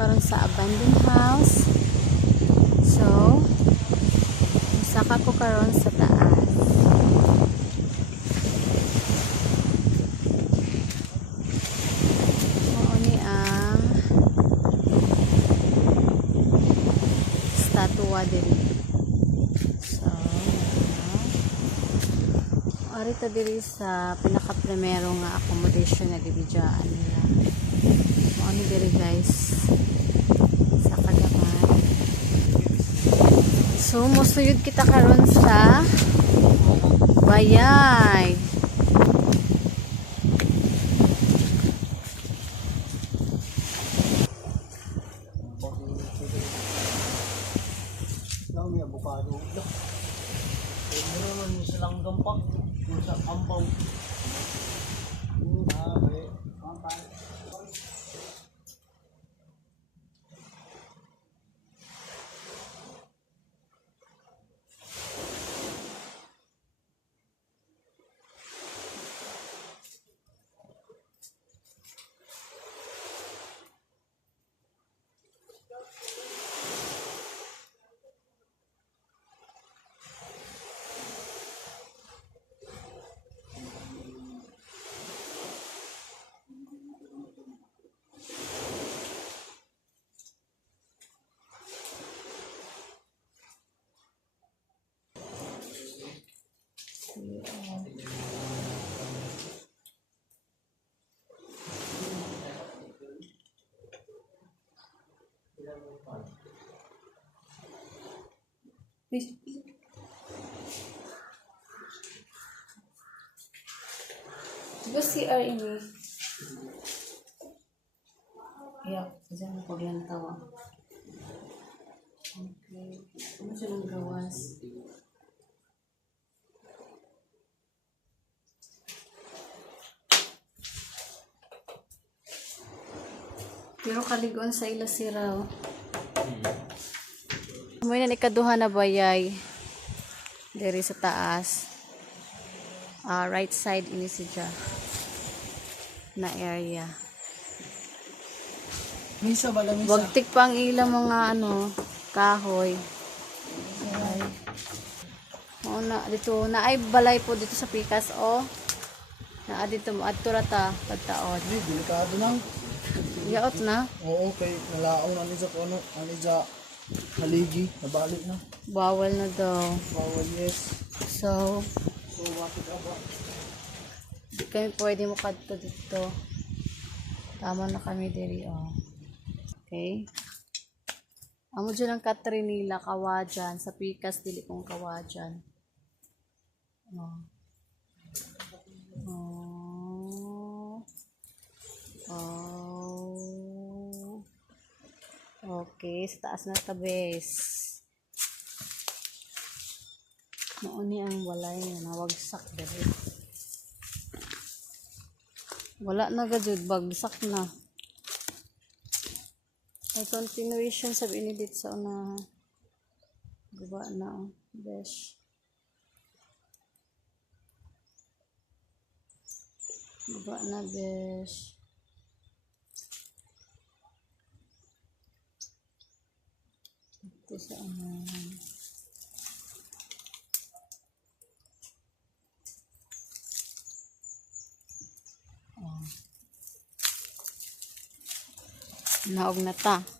karon sa abandoned house. So, saka ko karon sa taas. Mao ni ang statua diri. So, Ari ta diri sa pinaka primero nga accommodation na diri dyan nila. Mao ni diri guys sa kagaman. So, musuyod kita karon sa Bayay. May abukado. Meron man yung silang gampak. Sa ampaw. Diba CR ini? Iya, dyan ako lang tawa. Okay. Ano siya ng gawas? Pero kaligon sa ila siraw. May na ikaduha na bayay. Diri sa taas. Ah, right side ini siya na area. Misa ba lang misa? Wagtik pang ilang mga ano, kahoy. Ay. Oo na, dito, na ay balay po dito sa Pikas, oh. Na dito mo, adto rata, pagtaon. Hindi, delikado nang. Yaot na, Oo, kay nalaong na niya kung ano, ano niya haligi, nabalik na. bawal na daw. Bawal yes. So, So, bakit ba? di kami pwede mo kadto dito. Tama na kami diri, oh. Okay. Amo dyan ang Katrinila, kawajan. Sa Pikas, dili kong kawajan. Oh. Oh. Okay, sa taas na tabes. Noon ang walay nga nawagsak dali. Wala na gajud bagsak na. May continuation sa inidit sa una. Diba na oh. Besh. Diba na besh. Ito sa ano. Oh. Naog na ta.